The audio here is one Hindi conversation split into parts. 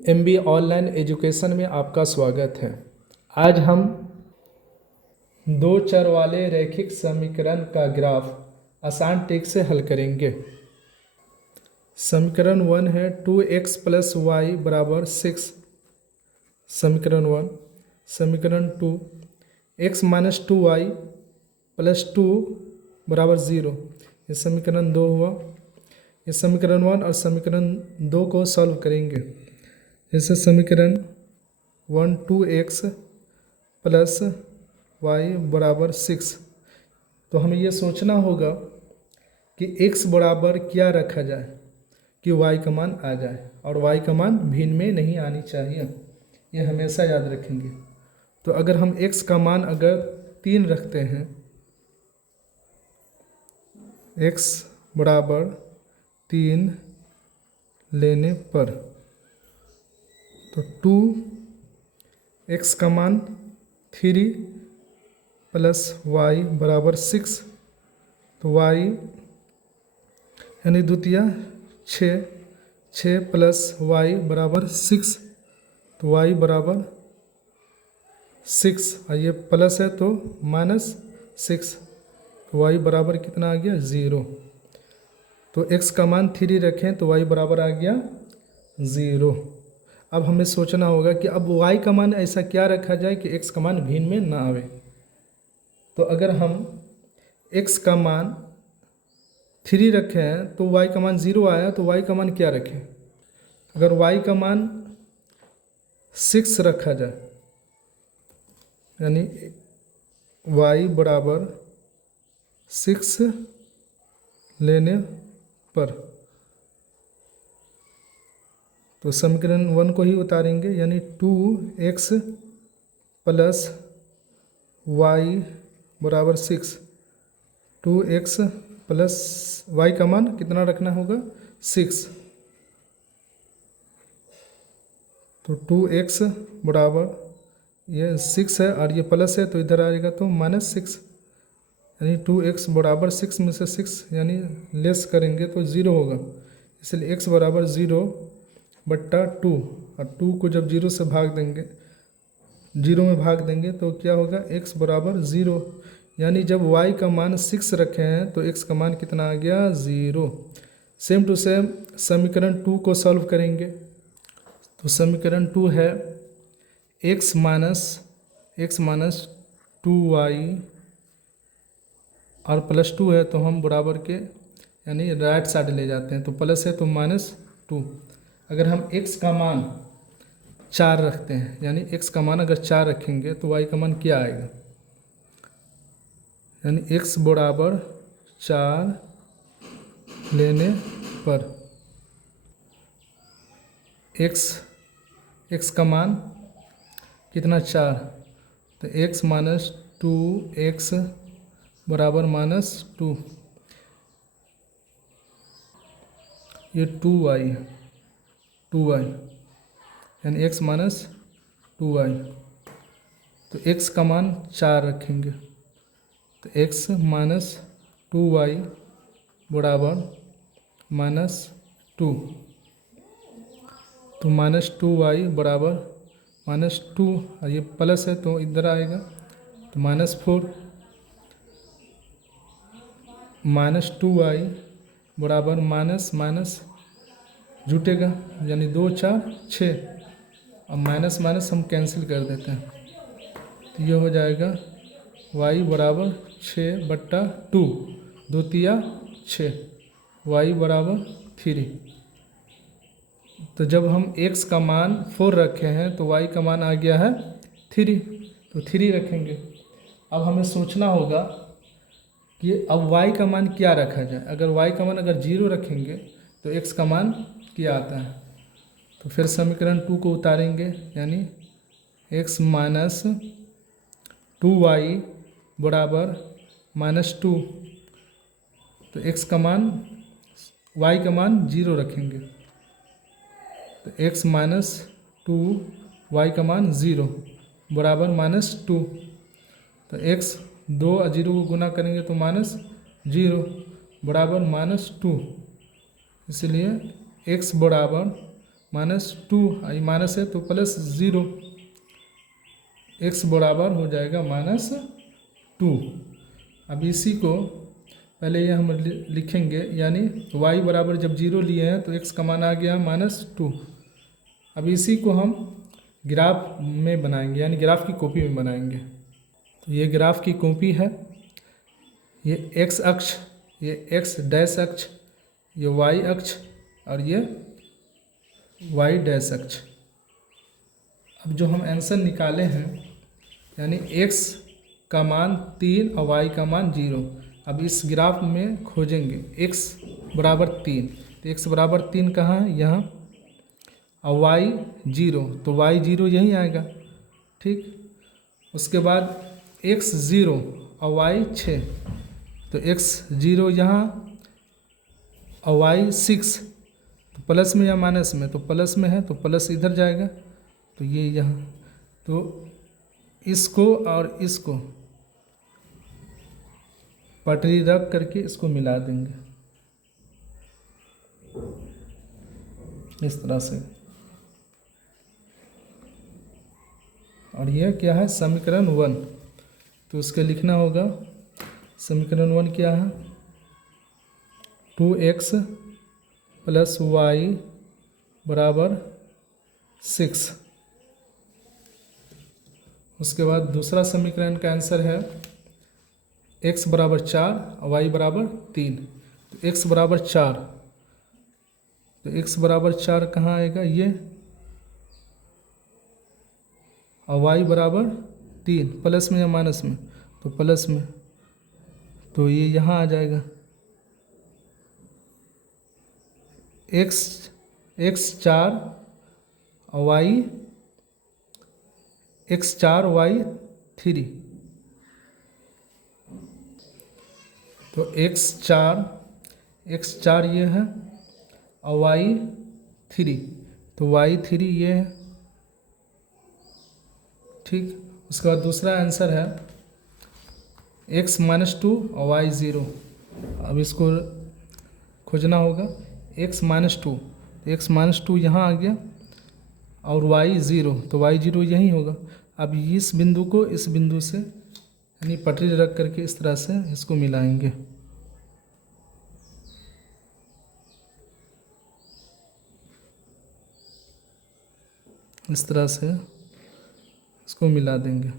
MB ऑनलाइन एजुकेशन में आपका स्वागत है। आज हम दो चर वाले रैखिक समीकरण का ग्राफ आसान ट्रिक से हल करेंगे। समीकरण 1 है 2x + y = 6। समीकरण 1। समीकरण 2 x - 2y + 2 = 0। ये समीकरण 2 हुआ। ये समीकरण 1 और समीकरण 2 को सॉल्व करेंगे। जैसे समीकरण 1 2x + y = 6, तो हमें ये सोचना होगा कि x बराबर क्या रखा जाए कि y का मान आ जाए, और y का मान भिन्न में नहीं आनी चाहिए, ये हमेशा याद रखेंगे। तो अगर हम x का मान अगर 3 रखते हैं, x बराबर 3 लेने पर, तो 2x का मान 3 + y = 6, तो y यानी द्वितीय 6 + y = 6, तो y = 6, और ये प्लस है तो -6, तो y बराबर कितना आ गया 0। तो x का मान 3 रखें तो y बराबर आ गया 0। अब हमें सोचना होगा कि अब y का मान ऐसा क्या रखा जाए कि x का मान भिन्न में ना आवे। तो अगर हम x का मान 3 रखे हैं तो y का मान 0 आया, तो y का मान क्या रखें? अगर y का मान 6 रखा जाए, यानी y बराबर 6 लेने पर, तो समीकरण 1 को ही उतारेंगे, यानी 2x + y = 6। 2x + y का मान कितना रखना होगा 6, तो 2x बराबर ये 6 है और ये प्लस है तो इधर आएगा तो -6, यानी 2x बराबर 6 में से 6 यानी लेस करेंगे तो 0 होगा, इसलिए x बराबर 0/2, और 2 को जब 0 से भाग देंगे, 0 में भाग देंगे तो क्या होगा x बराबर 0, यानी जब y का मान 6 रखे हैं तो x का मान कितना आ गया 0। सेम टू सेम समीकरण 2 को सॉल्व करेंगे। तो समीकरण 2 है x - 2y और +2 है तो हम बराबर के यानी राइट साइड ले जाते हैं, तो प्लस है तो -2। अगर हम x का मान 4 रखते हैं, यानी x का मान अगर 4 रखेंगे तो y का मान क्या आएगा, यानी x बराबर 4 लेने पर x का मान कितना 4, तो x - 2x बराबर -2, ये 2y यानी x - 2y, तो x का मान 4 रखेंगे, तो x - 2y बराबर -2, तो -2y बराबर -2, और ये प्लस है तो इधर आएगा तो -4, -2y बराबर माइनस जुटेगा, यानी 2 4 6, अब माइनस हम कैंसिल कर देते हैं, तो ये हो जाएगा y बराबर 6/2, द्वितीय 6, y बराबर 3। तो जब हम x का मान 4 रखे हैं तो y का मान आ गया है 3, तो 3 रखेंगे। अब हमें सोचना होगा कि अब y का मान क्या रखा जाए। अगर y का मान अगर 0 रखेंगे तो x का मान क्या आता है, तो फिर समीकरण 2 को उतारेंगे, यानी x - 2y बराबर -2, तो x का मान y का मान 0 रखेंगे, तो x - 2 y का मान 0 बराबर -2, तो x 2 और 0 को गुना करेंगे तो -0 बराबर -2, इसलिए x बराबर -2, ये माइनस है तो +0, x बराबर हो जाएगा -2। अब इसी को पहले ये हम लिखेंगे, यानी y बराबर जब 0 लिए हैं तो x का मान आ गया -2। अब इसी को हम ग्राफ में बनाएंगे, यानी ग्राफ की कॉपी में बनाएंगे। तो ये ग्राफ की कॉपी है, ये x अक्ष, ये x डैश अक्ष, ये y अक्ष और ये y डैश अक्ष। अब जो हम आंसर निकाले हैं, यानी x का मान 3 और y का मान 0। अब इस ग्राफ में खोजेंगे x बराबर 3, तो x बराबर 3 कहाँ है, यहाँ, और y 0, तो y 0 यहीं आएगा, ठीक। उसके बाद x 0 और y 6, तो x 0 यहाँ और y 6, तो प्लस में या माइनस में, तो प्लस में है तो प्लस इधर जाएगा, तो ये यहाँ, तो इसको और इसको पटरी रख करके इसको मिला देंगे इस तरह से। और यह क्या है, समीकरण 1, तो उसके लिखना होगा, समीकरण 1 क्या है, 2x + y बराबर 6। उसके बाद दूसरा समीकरण का आंसर है x बराबर 4 और y बराबर 3। तो x बराबर 4, तो x बराबर 4 कहाँ आएगा, ये, और y बराबर 3, प्लस में या माइनस में, तो प्लस में, तो ये यहाँ आ जाएगा, x 4 और y, x 4 y 3, तो x 4 ये है और y 3, तो y 3 ये है, ठीक। उसके बाद दूसरा आंसर है x -2 और y 0। अब इसको खोजना होगा, x -2, x -2 यहाँ आ गया और y 0, तो y 0 यहीं होगा। अब इस बिंदु को इस बिंदु से, यानी पटरी रख करके इस तरह से इसको मिलाएंगे, इस तरह से इसको मिला देंगे।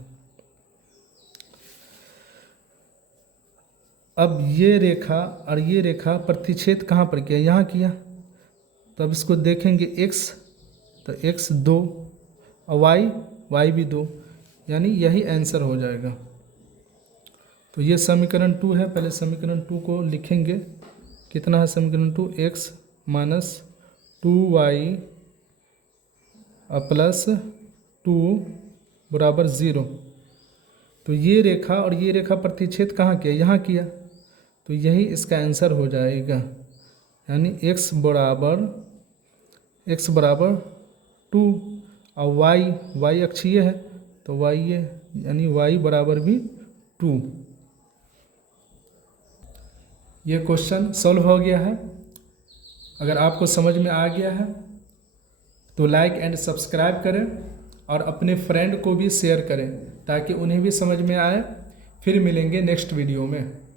अब ये रेखा और ये रेखा प्रतिच्छेद कहाँ पर किया, यहाँ किया, तो अब इसको देखेंगे x, तो x 2 और y भी 2, यानी यही आंसर हो जाएगा। तो ये समीकरण 2 है। पहले समीकरण 2 को लिखेंगे, कितना है समीकरण 2, x - 2y + 2 बराबर 0। तो ये रेखा और ये रेखा प्रतिच्छेद कहाँ किया, यहाँ किया, तो यही इसका आंसर हो जाएगा। यानी x बराबर 2 और y अक्षीय है, तो y ये, यानी y बराबर भी 2। ये क्वेश्चन सॉल्व हो गया है। अगर आपको समझ में आ गया है तो लाइक एंड सब्सक्राइब करें और अपने फ्रेंड को भी शेयर करें ताकि उन्हें भी समझ में आए। फिर मिलेंगे नेक्स्ट वीडियो में।